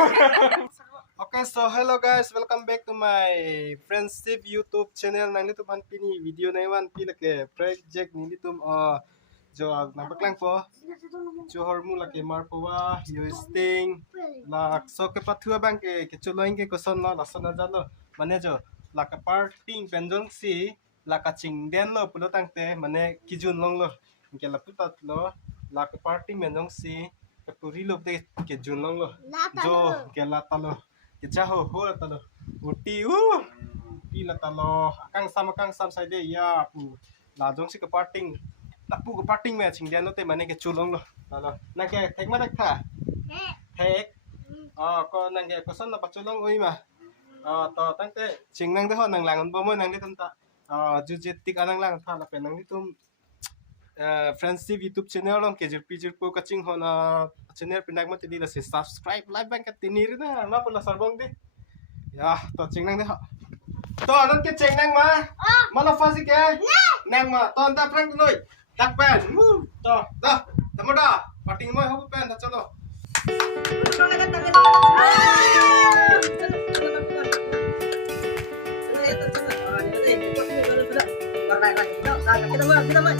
Okay, so hello guys, welcome back to my friendship YouTube channel. Nang litum han pini video na iwan pila ke project ni litum jo nampak lang po jo hormu la ke mar po wa yo sting la so ke pathua bang ke chuloing ke koson la sona jalo mane jo la ka parting penjong si la ka chingden lo pulo tangte mane kijun long lo ke la putat lo la ka parting penjong si ke puri lo de ke jun long lo jo ke la talo kita ho talo uti pila talo kang sam sai de ya pu la jong si ke parting la pu ke parting me ching dian lo te mane ke chulong lo talo na ke thek ma dak tha thek ko nang ke ko son na pa chulong oi ma to tang te ching nang de ho nang lang bo mo nang de tam ta ju je tik anang lang tha la pe nang ni tum friendship YouTube channel long ke jir pijir ko kaching ho na channel pinag mo tidi la si subscribe like bang ka tinir na ma pula sarbong di ya to ching nang de ha to nan ke ching nang ma mala fasi ke nang ma to anta prank noi tak pen to da tamoda pating mo ho pen ta chalo kita main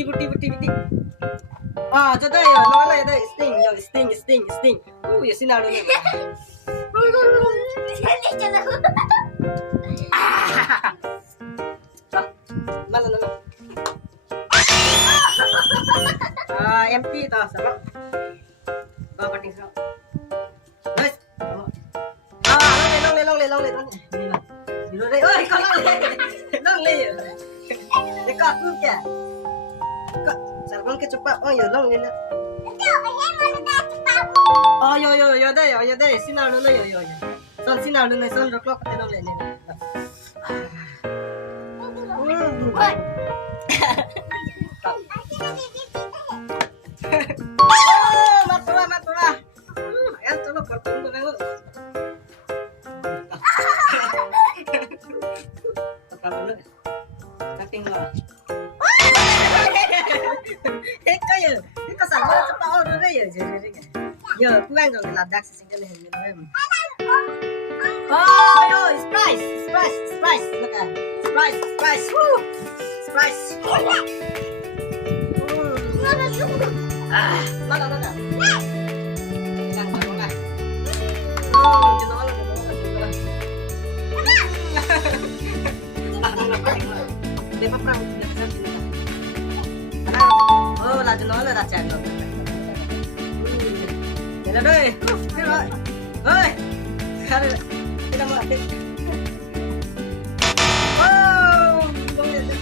Buti. Cho đây nó lại đây sting. Ya sini dulu nih. Mana. Empty toh, sama. Bawa pating sama. Guys. Long. Dulu deh. Oi, kalau long le. Dekat aku ya. Kak, sarbang ke cepat. Oh, yo long ni. Oh, yo deh. Sinar dulu yo. Sinar dulu son roklok ke long le ni. Matua. Ayan, coba korpong ko lang. Cutting mo. Ikaw sa mga sa pao na rin yun. Yo, kumain ko ladak sa single hen mo. Oh, yo, surprise. Look at. Surprise. Woo! Surprise. Mana. Ilang bago na. Jenola. Dia pa prang dia sini. Oh, la jenola dah chat lo. Jalan deh. Oi. Kare. Kita mau aktif. Oh, boleh deh.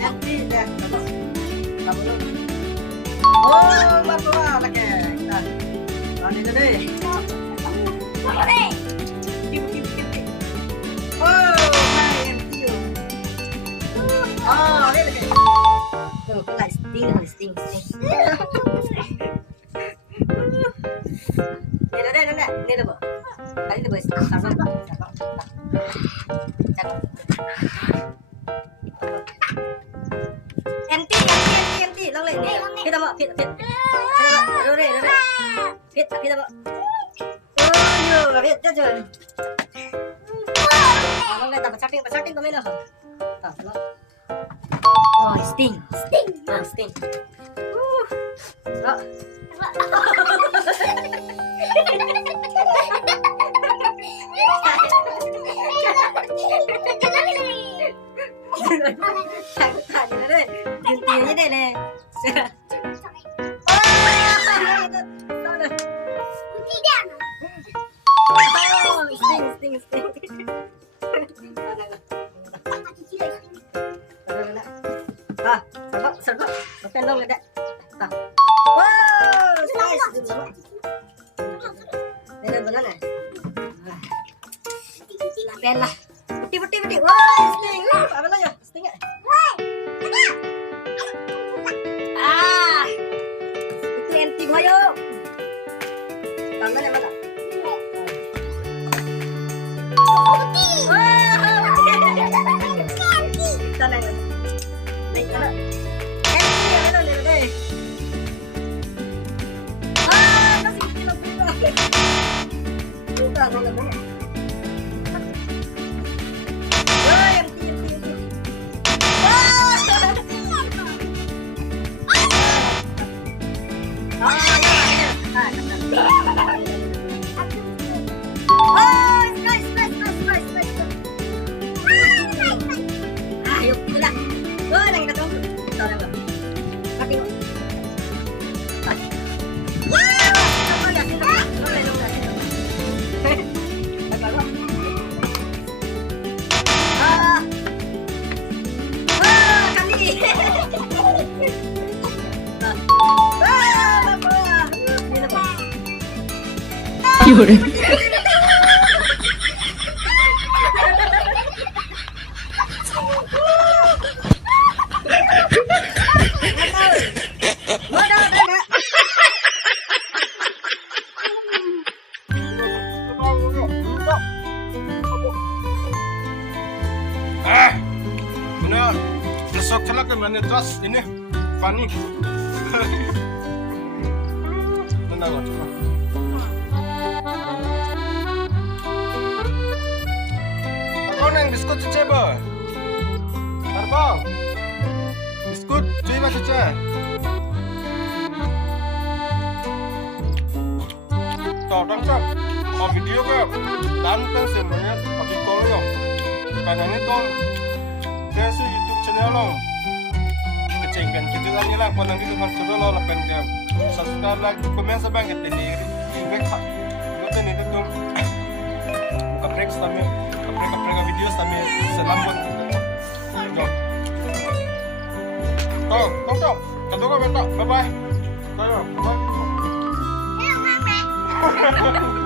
Nanti dah. Kamu. Oh, matua lagi. Kita. Ini deh. Boleh. Kip. Oh, empty. Oh, ini lagi. Tuh, kok sting. Ini dah, kali ini boys. Sabar. Empty. Long le. Kita mau fit. Rore. Fit kita mau. Oh, yo, fit aja. Long le tambah chatting kami lah. Oh, sting. Sting. Tanya deh, intinya deh nih. Sting. Ah, serba, pendong ada. Wow, nice. Benar-benar nih. Pen lah. Putih. Wah, sting. Apa lagi? Sting. Ah. Itu anti mayo. Tangan mana? Putih. Wah. Tangan. Baik, tangan. Anti apa deh? Ah, masih kilo. Bukan, enggak. Yuri. Benar. Besok celak mana jas ini funny. Tenang lah. Kau neng biskut cuci ba? Terbang. Biskut cuci ba cuci? Tahu tak cak? Mau video ke? Tanpa sebenarnya pakai kolong. Karena ini tuh kasi YouTube channel lo. Kecengkan kita lagi lah, kalau gitu kan sudah lo lakukan ke subscribe like, komen sebang kita di mereka. Kita nih tuh kaprek sampai kaprek video sampai selambut. Tok. Kado ko bye bye. Bye bye.